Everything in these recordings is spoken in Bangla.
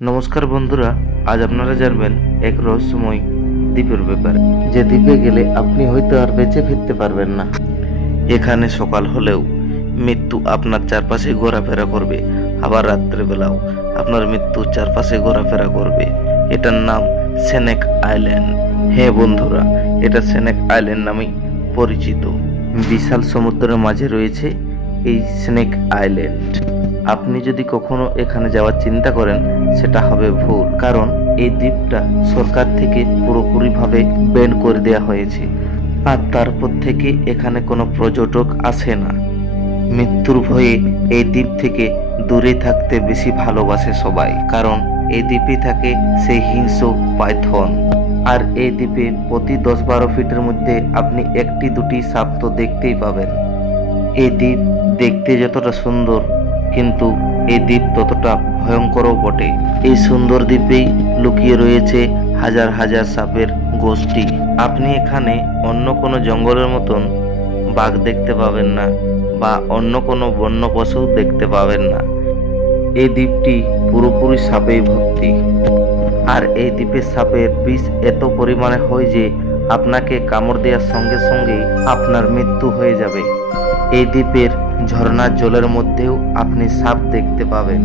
নমস্কার বন্ধুরা, আজ আপনারা জানবেন এক রহস্যময় দ্বীপের ব্যাপারে, যে দ্বীপে গেলে আপনি হয়তো আর বেঁচে ফিরতে পারবেন না। এখানে সকাল হলেও মৃত্যু আপনার চারপাশে ঘোরাফেরা করবে, আবার রাত্রেবেলাও আপনার মৃত্যু চারপাশে ঘোরাফেরা করবে। এটার নাম স্নেক আইল্যান্ড। হ্যাঁ বন্ধুরা, এটা স্নেক আইল্যান্ড নামেই পরিচিত। বিশাল সমুদ্রের মাঝে রয়েছে এই স্নেক আইল্যান্ড। আপনি যদি কখনো এখানে যাওয়ার চিন্তা করেন, সেটা হবে ভুল, কারণ এই দ্বীপটা সরকার থেকে পুরোপুরিভাবে ব্যান করে দেওয়া হয়েছে। আর তারপর থেকে এখানে কোনো পর্যটক আসে না। মৃত্যুর ভয়ে এই দ্বীপ থেকে দূরে থাকতে বেশি ভালোবাসে সবাই, কারণ এই দ্বীপে থাকে সেই হিংস্র পাইথন। আর এই দ্বীপে প্রতি 10-12 ফিটের মধ্যে আপনি একটি দুটি সাপ তো দেখতেই পাবেন। এই দ্বীপ দেখতে যতটা সুন্দর, কিন্তু এই দ্বীপ ততটা ভয়ঙ্করও বটে। এই সুন্দর দ্বীপেই লুকিয়ে রয়েছে হাজার হাজার সাপের গোষ্ঠী। আপনি এখানে অন্য কোনো জঙ্গলের মতন বাঘ দেখতে পাবেন না, বা অন্য কোনো বন্য পশু দেখতে পাবেন না। এই দ্বীপটি পুরোপুরি সাপেই ভর্তি। আর এই দ্বীপের সাপের বিষ এত পরিমাণে হয় যে আপনাকে কামড় দেওয়ার সঙ্গে সঙ্গেই আপনার মৃত্যু হয়ে যাবে। এই দ্বীপের ঝর্ণার জলের মধ্যেও আপনি সাপ দেখতে পাবেন।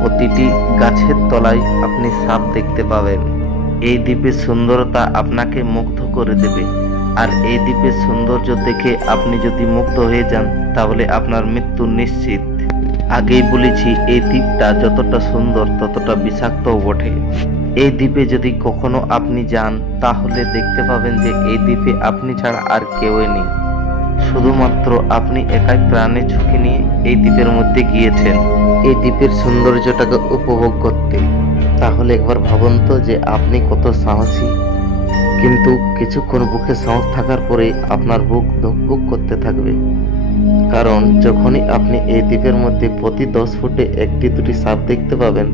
প্রতিটি গাছের তলায় আপনি সাপ দেখতে পাবেন। এই দ্বীপের সুন্দরতা আপনাকে মুগ্ধ করে দেবে। আর এই দ্বীপের সৌন্দর্য দেখে আপনি যদি মুগ্ধ হয়ে যান, তাহলে আপনার মৃত্যু নিশ্চিত। আগেই বলেছি, এই দ্বীপটা যতটা সুন্দর ততটা বিষাক্তও বটে। এই দ্বীপে যদি কখনো আপনি যান, তাহলে দেখতে পাবেন যে এই দ্বীপে আপনি ছাড়া আর কেউই নেই। শুধুমাত্র আপনি একাই প্রাণে ঝুঁকি নিয়ে এই দ্বীপের মধ্যে গিয়েছেন এই দ্বীপের সৌন্দর্যটাকে উপভোগ করতে। তাহলে একবার ভাবুন তো যে আপনি কত সাহসী। কিন্তু কিছুক্ষণ বুকে সাহস থাকার পরে আপনার বুক ধুকপুক করতে থাকবে, কারণ যখনই আপনি এই দ্বীপের মধ্যে প্রতি 10 ফুটে একটি দুটি সাপ দেখতে পাবেন,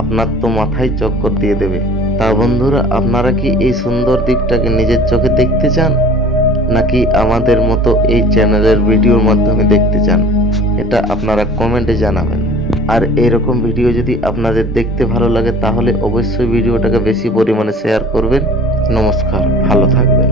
আপনার তো মাথায় চক্কর দিয়ে দেবে। তা বন্ধুরা, আপনারা কি এই সুন্দর দ্বীপটাকে নিজের চোখে দেখতে চান, নাকি আমাদের মতো এই চ্যানেলের ভিডিওর মাধ্যমে দেখতে চান? এটা আপনারা কমেন্টে জানাবেন। আর এইরকম ভিডিও যদি আপনাদের দেখতে ভালো লাগে, তাহলে অবশ্যই ভিডিওটাকে বেশি পরিমাণে শেয়ার করবেন। নমস্কার, ভালো থাকবেন।